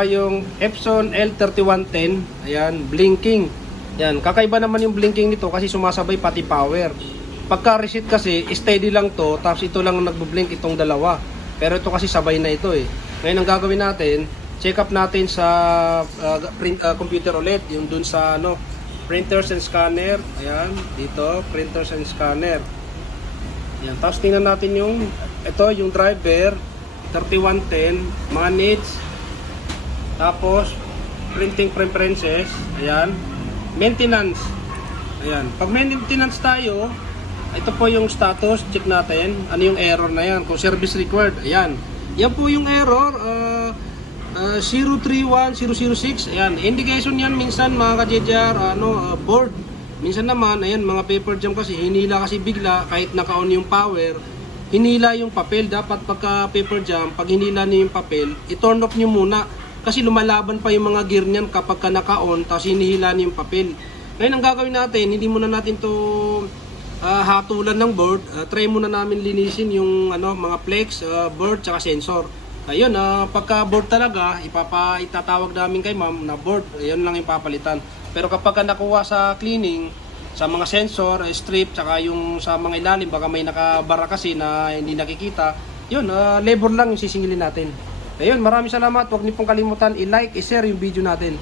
Yung Epson L3110, ayan, blinking. Yan, kakaiba naman yung blinking nito kasi sumasabay pati power. Pagka reset kasi, steady lang to, tapos ito lang nagbo-blink itong dalawa. Pero ito kasi sabay na ito eh. Ngayon ang gagawin natin, check up natin sa computer ulit, yung dun sa printers and scanner. Ayan, dito, printers and scanner. Ayan, tapos tingnan natin yung driver, 3110, manage. Tapos, printing preferences, ayan, maintenance, ayan. Pag maintenance tayo, ito po yung status, check natin, ano yung error na yan, kung service required, ayan. Yan po yung error, 031006, ayan. Indication yan, minsan mga ka-JJR, board. Minsan naman, ayan, mga paper jam kasi, hinila kasi bigla, kahit naka-on yung power, hinila yung papel. Dapat pagka paper jam, pag hinila niyo yung papel, i-turn off nyo muna. Kasi lumalaban pa yung mga gear niyan kapag ka naka-on, tapos hinihila niyo yung papel. Ngayon ang gagawin natin, hindi muna natin to hatulan ng board. Try muna namin linisin yung mga flex, board, tsaka sensor. Ayun, pagka board talaga, itatawag namin kay ma'am na board. Ayun lang yung papalitan. Pero kapag ka nakuha sa cleaning, sa mga sensor, strip, tsaka yung sa mga ilalim, baka may nakabara kasi na hindi nakikita. Yun, labor lang yung sisingilin natin. Ayun, maraming salamat. Huwag niyo pong kalimutan i-like, i-share yung video natin.